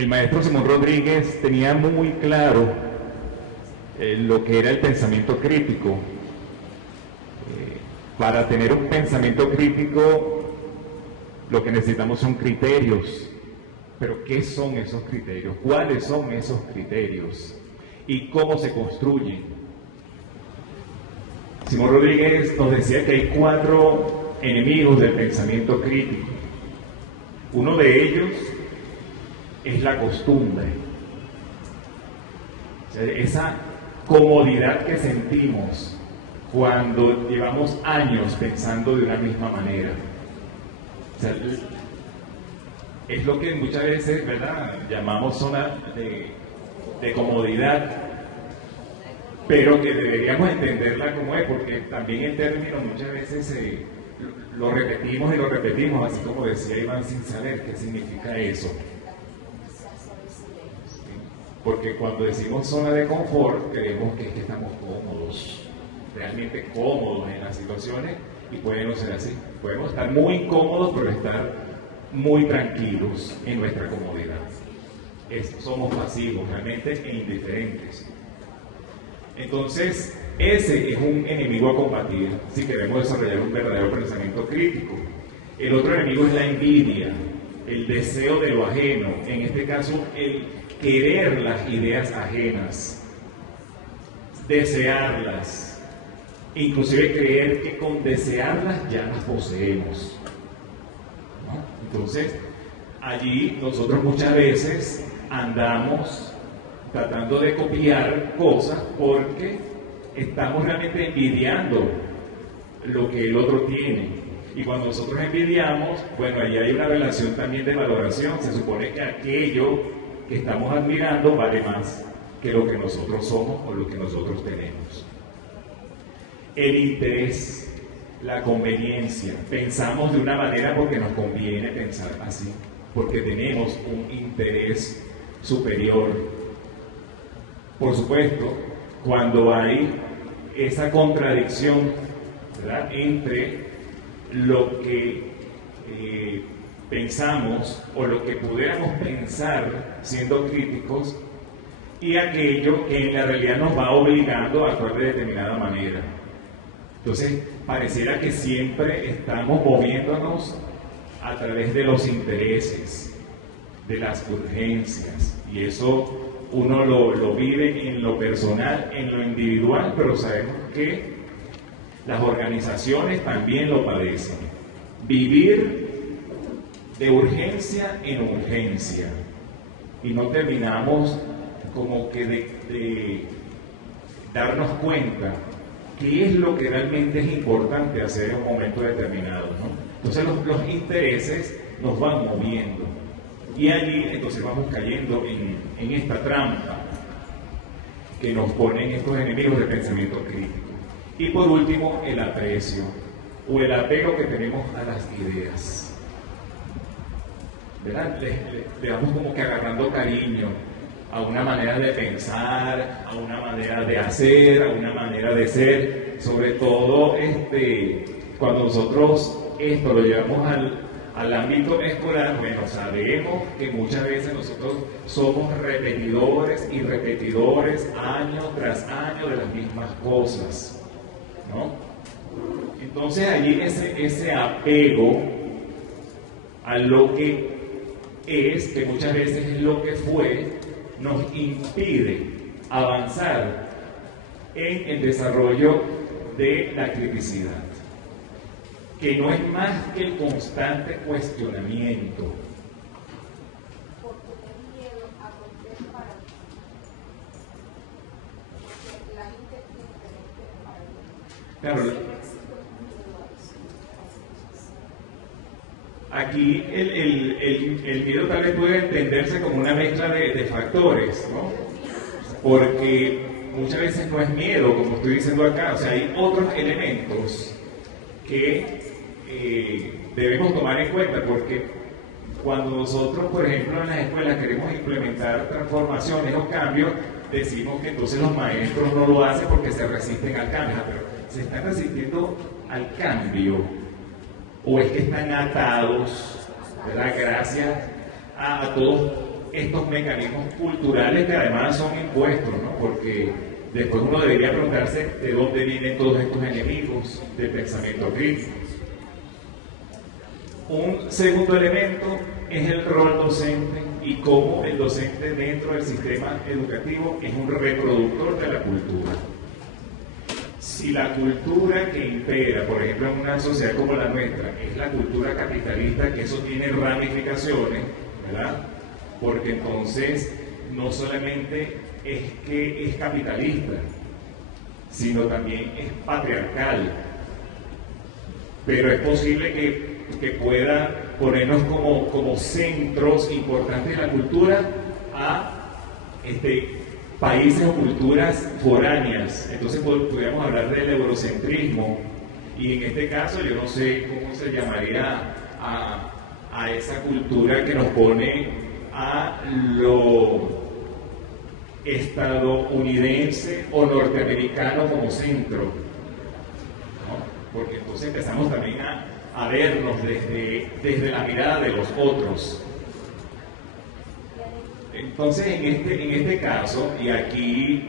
el maestro Simón Rodríguez tenía muy claro lo que era el pensamiento crítico. Para tener un pensamiento crítico, lo que necesitamos son criterios. Pero ¿qué son esos criterios? ¿Cuáles son esos criterios? ¿Y cómo se construyen? Simón Rodríguez nos decía que hay 4 enemigos del pensamiento crítico. Uno de ellos es la costumbre. O sea, esa comodidad que sentimos cuando llevamos años pensando de una misma manera. O sea, es lo que muchas veces, ¿verdad?, llamamos zona de comodidad, pero que deberíamos entenderla como es, porque también el término muchas veces lo repetimos y lo repetimos, así como decía Iván, sin saber qué significa eso. Porque cuando decimos zona de confort, creemos que es que estamos cómodos, realmente cómodos en las situaciones, y puede no ser así. Podemos estar muy incómodos, pero estar muy tranquilos en nuestra comodidad. Somos pasivos realmente e indiferentes. Entonces, ese es un enemigo a combatir si queremos desarrollar un verdadero pensamiento crítico. El otro enemigo es la envidia, el deseo de lo ajeno, en este caso el querer las ideas ajenas, desearlas, inclusive creer que con desearlas ya las poseemos, ¿no? Entonces, allí nosotros muchas veces andamos tratando de copiar cosas porque estamos realmente envidiando lo que el otro tiene. Y cuando nosotros envidiamos, bueno, allí hay una relación también de valoración. Se supone que aquello que estamos admirando vale más que lo que nosotros somos o lo que nosotros tenemos. El interés, la conveniencia. Pensamos de una manera porque nos conviene pensar así, porque tenemos un interés superior. Por supuesto, cuando hay esa contradicción, ¿verdad?, entre lo que pensamos o lo que pudiéramos pensar siendo críticos y aquello que en la realidad nos va obligando a actuar de determinada manera. Entonces, pareciera que siempre estamos moviéndonos a través de los intereses, de las urgencias, y eso uno lo vive en lo personal, en lo individual, pero sabemos que las organizaciones también lo padecen. Vivir de urgencia en urgencia, y no terminamos como que de darnos cuenta qué es lo que realmente es importante hacer en un momento determinado, ¿no? Entonces los intereses nos van moviendo. Y allí entonces vamos cayendo en esta trampa que nos ponen estos enemigos del pensamiento crítico. Y por último, el aprecio o el apego que tenemos a las ideas. ¿Verdad? Le vamos como que agarrando cariño a una manera de pensar, a una manera de hacer, a una manera de ser. Sobre todo cuando nosotros esto lo llevamos al ámbito escolar, bueno, sabemos que muchas veces nosotros somos repetidores y repetidores año tras año de las mismas cosas, ¿no? Entonces allí ese apego a lo que que muchas veces es lo que fue, nos impide avanzar en el desarrollo de la criticidad, que no es más que el constante cuestionamiento. Claro, aquí el miedo tal vez puede entenderse como una mezcla de factores, ¿no? Porque muchas veces no es miedo, como estoy diciendo acá, o sea, hay otros elementos que debemos tomar en cuenta, porque cuando nosotros, por ejemplo, en las escuelas queremos implementar transformaciones o cambios, decimos que entonces los maestros no lo hacen porque se resisten al cambio, pero se están resistiendo al cambio o es que están atados, ¿verdad?, gracias a todos estos mecanismos culturales que además son impuestos, ¿no? Porque después uno debería preguntarse de dónde vienen todos estos enemigos del pensamiento crítico. Un segundo elemento es el rol docente y cómo el docente dentro del sistema educativo es un reproductor de la cultura. Si la cultura que impera, por ejemplo, en una sociedad como la nuestra, es la cultura capitalista, que eso tiene ramificaciones, ¿verdad? Porque entonces no solamente es que es capitalista, sino también es patriarcal. Pero es posible que pueda ponernos como centros importantes de la cultura a países o culturas foráneas. Entonces podríamos hablar del eurocentrismo, y en este caso yo no sé cómo se llamaría a esa cultura que nos pone a lo estadounidense o norteamericano como centro, ¿no? Porque entonces empezamos también a vernos desde la mirada de los otros. Entonces, en este caso, y aquí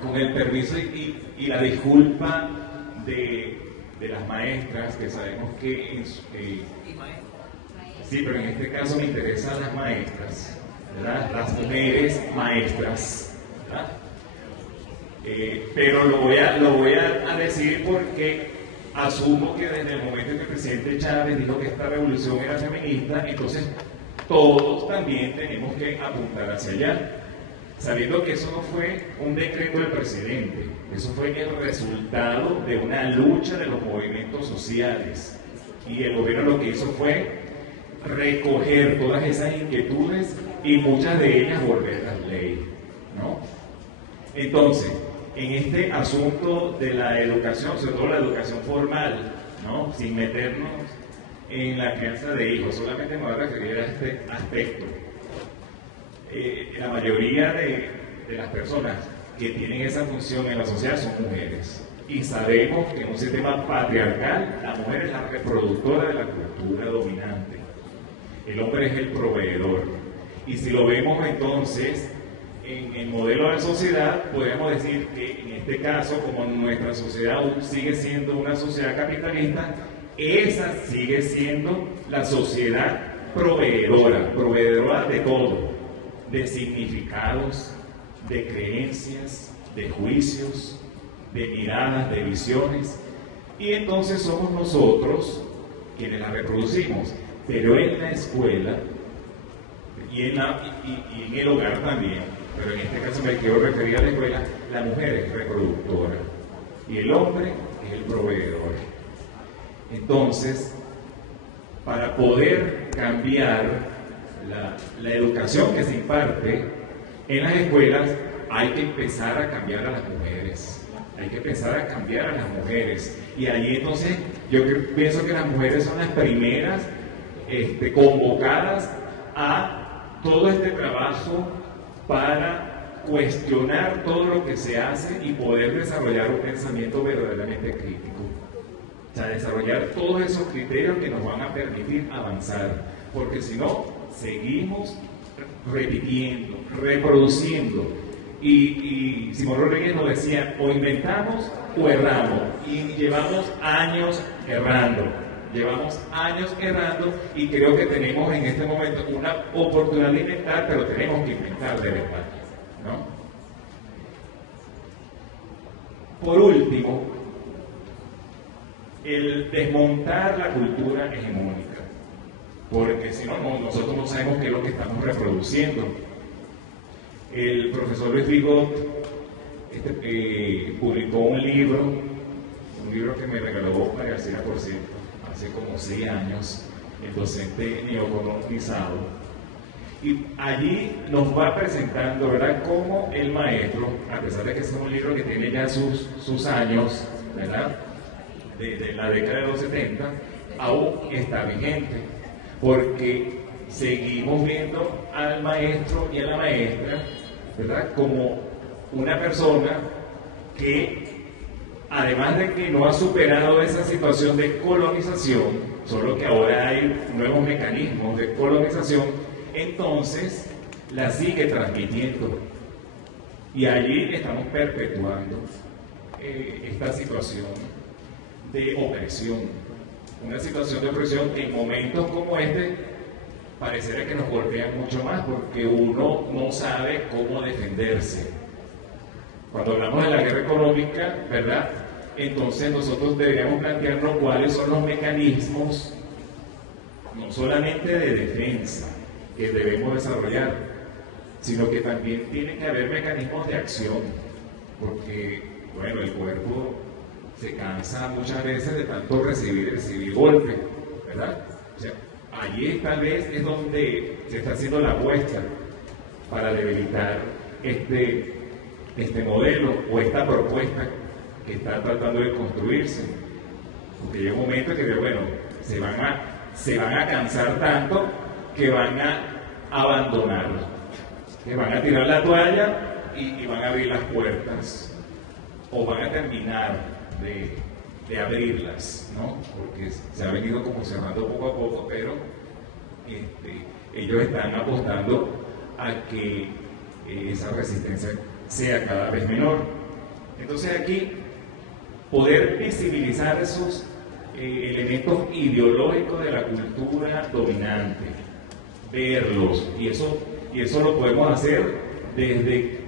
con el permiso y la disculpa de las maestras, que sabemos que sí, pero en este caso me interesan las maestras, ¿verdad? Las mujeres maestras, ¿verdad? Pero lo voy a decir porque asumo que desde el momento en que el presidente Chávez dijo que esta revolución era feminista, entonces todos también tenemos que apuntar hacia allá, sabiendo que eso no fue un decreto del presidente, eso fue el resultado de una lucha de los movimientos sociales, y el gobierno lo que hizo fue recoger todas esas inquietudes y muchas de ellas volverlas ley, ¿no? Entonces, en este asunto de la educación, sobre todo la educación formal, ¿no? Sin meternos en la crianza de hijos, solamente me voy a referir a este aspecto. La mayoría de las personas que tienen esa función en la sociedad son mujeres. Y sabemos que en un sistema patriarcal, la mujer es la reproductora de la cultura dominante. El hombre es el proveedor. Y si lo vemos entonces en el modelo de sociedad, podemos decir que en este caso, como nuestra sociedad aún sigue siendo una sociedad capitalista, esa sigue siendo la sociedad proveedora de todo, de significados, de creencias, de juicios, de miradas, de visiones, y entonces somos nosotros quienes la reproducimos, pero en la escuela y en el hogar también. Pero en este caso me quiero referir a la escuela, la mujer es reproductora y el hombre es el proveedor. Entonces, para poder cambiar la educación que se imparte en las escuelas, hay que empezar a cambiar a las mujeres. Hay que empezar a cambiar a las mujeres. Y ahí entonces yo pienso que las mujeres son las primeras convocadas a todo este trabajo para cuestionar todo lo que se hace y poder desarrollar un pensamiento verdaderamente crítico. O sea, desarrollar todos esos criterios que nos van a permitir avanzar, porque si no, seguimos repitiendo, reproduciendo. Y Simón Rodríguez nos decía, o inventamos o erramos, y llevamos años errando. Llevamos años errando y creo que tenemos en este momento una oportunidad de inventar, pero tenemos que inventar de verdad, ¿no? Por último, el desmontar la cultura hegemónica, porque si no, nosotros no sabemos qué es lo que estamos reproduciendo. El profesor Luis Vigot publicó un libro que me regaló María García, por cierto, hace como 6 años, el docente neocolonizado, y allí nos va presentando, ¿verdad?, cómo el maestro, a pesar de que es un libro que tiene ya sus años, ¿verdad?, de la década de los 70, aún está vigente, porque seguimos viendo al maestro y a la maestra, ¿verdad?, como una persona que además de que no ha superado esa situación de colonización, solo que ahora hay nuevos mecanismos de colonización, entonces la sigue transmitiendo. Y allí estamos perpetuando esta situación de opresión. Una situación de opresión que en momentos como este pareciera que nos golpea mucho más porque uno no sabe cómo defenderse. Cuando hablamos de la guerra económica, ¿verdad? Entonces nosotros deberíamos plantearnos cuáles son los mecanismos, no solamente de defensa, que debemos desarrollar, sino que también tiene que haber mecanismos de acción, porque, bueno, el cuerpo se cansa muchas veces de tanto recibir golpes, ¿verdad? O sea, allí tal vez es donde se está haciendo la apuesta para debilitar este modelo o esta propuesta que está tratando de construirse. Porque llega un momento que, bueno, se van a cansar tanto que van a abandonarlo, que van a tirar la toalla y van a abrir las puertas, o van a terminar de abrirlas, ¿no? Porque se ha venido como cerrando poco a poco, pero ellos están apostando a que esa resistencia sea cada vez menor. Entonces aquí, poder visibilizar esos elementos ideológicos de la cultura dominante, verlos, y eso lo podemos hacer desde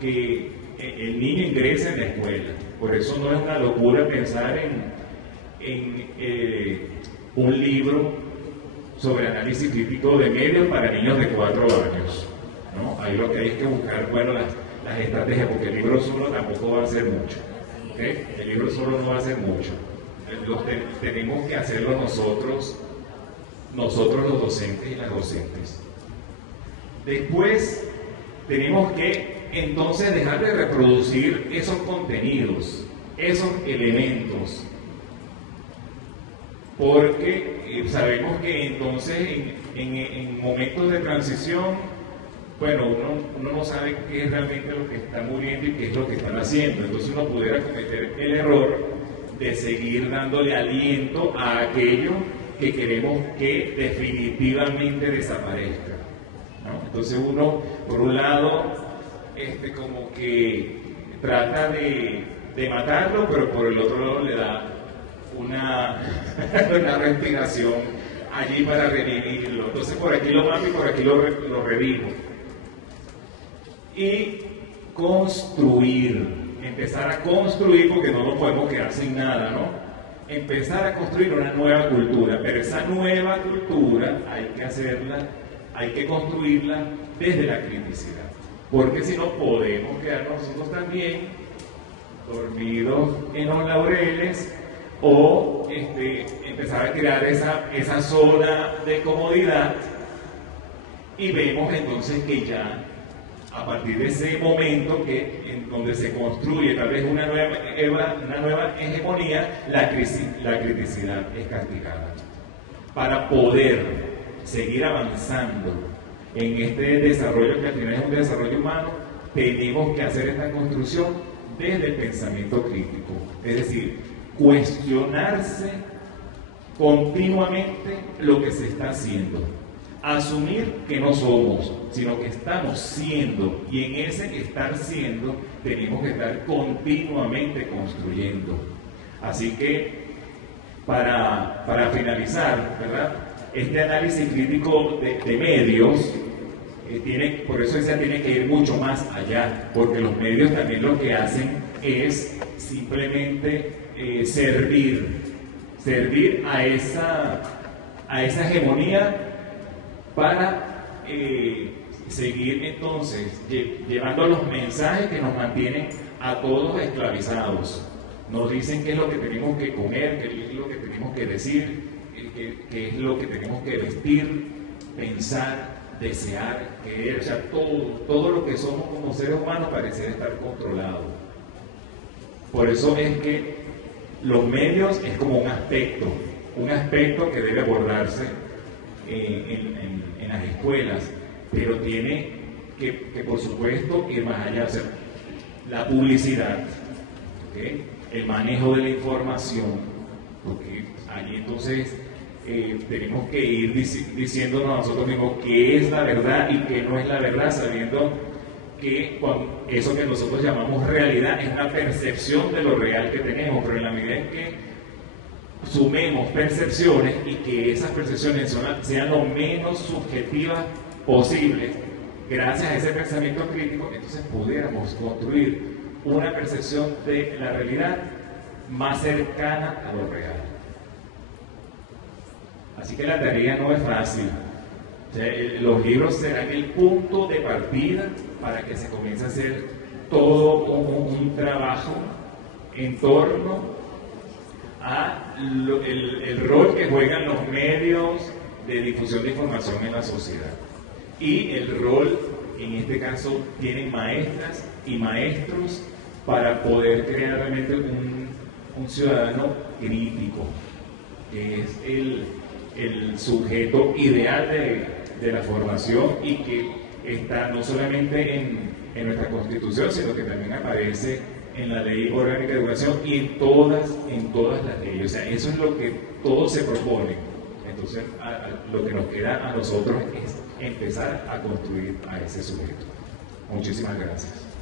que el niño ingresa en la escuela. Por eso no es una locura pensar en un libro sobre análisis crítico de medios para niños de 4 años, ¿no? Ahí lo que hay es que buscar, bueno, las estrategias, porque el libro solo tampoco va a hacer mucho, ¿okay? El libro solo no va a hacer mucho. Tenemos que hacerlo nosotros los docentes y las docentes. Después tenemos que entonces dejar de reproducir esos contenidos, esos elementos, porque sabemos que entonces en momentos de transición, bueno, uno no sabe qué es realmente lo que está muriendo y qué es lo que están haciendo. Entonces uno pudiera cometer el error de seguir dándole aliento a aquello que queremos que definitivamente desaparezca, ¿no? Entonces uno, por un lado, como que trata de matarlo, pero por el otro lado le da una respiración allí para revivirlo. Entonces por aquí lo mato y por aquí lo revivo. Y construir, empezar a construir, porque no nos podemos quedar sin nada, ¿no? Empezar a construir una nueva cultura, pero esa nueva cultura hay que construirla desde la criticidad, porque si no podemos quedarnos nosotros también dormidos en los laureles o empezar a crear esa zona de comodidad, y vemos entonces que ya a partir de ese momento en donde se construye tal vez una nueva hegemonía, la criticidad es castigada. Para poder seguir avanzando en este desarrollo, que al final es un desarrollo humano, tenemos que hacer esta construcción desde el pensamiento crítico, es decir, cuestionarse continuamente lo que se está haciendo. Asumir que no somos, sino que estamos siendo, y en ese estar siendo tenemos que estar continuamente construyendo. Así que, para finalizar, ¿verdad? Este análisis crítico de medios, por eso tiene que ir mucho más allá, porque los medios también lo que hacen es simplemente servir a esa hegemonía para seguir entonces llevando los mensajes que nos mantienen a todos esclavizados. Nos dicen qué es lo que tenemos que comer, qué es lo que tenemos que decir, qué es lo que tenemos que vestir, pensar, desear, querer. O sea, todo lo que somos como seres humanos parece estar controlado. Por eso es que los medios es como un aspecto que debe abordarse en las escuelas, pero tiene que por supuesto ir más allá. O sea, la publicidad, ¿okay? el manejo de la información, porque allí entonces tenemos que ir diciéndonos a nosotros mismos qué es la verdad y qué no es la verdad, sabiendo que eso que nosotros llamamos realidad es una percepción de lo real que tenemos, pero en la medida en que sumemos percepciones y que esas percepciones sean lo menos subjetivas posible, gracias a ese pensamiento crítico, entonces pudiéramos construir una percepción de la realidad más cercana a lo real. Así que la tarea no es fácil. O sea, los libros serán el punto de partida para que se comience a hacer todo un trabajo en torno a el rol que juegan los medios de difusión de información en la sociedad. Y el rol, en este caso, tienen maestras y maestros para poder crear realmente un ciudadano crítico, que es el sujeto ideal de la formación y que está no solamente en nuestra Constitución, sino que también aparece en la Ley Orgánica de Educación y en todas las leyes. O sea, eso es lo que todos se proponen. Entonces, lo que nos queda a nosotros es empezar a construir a ese sujeto. Muchísimas gracias.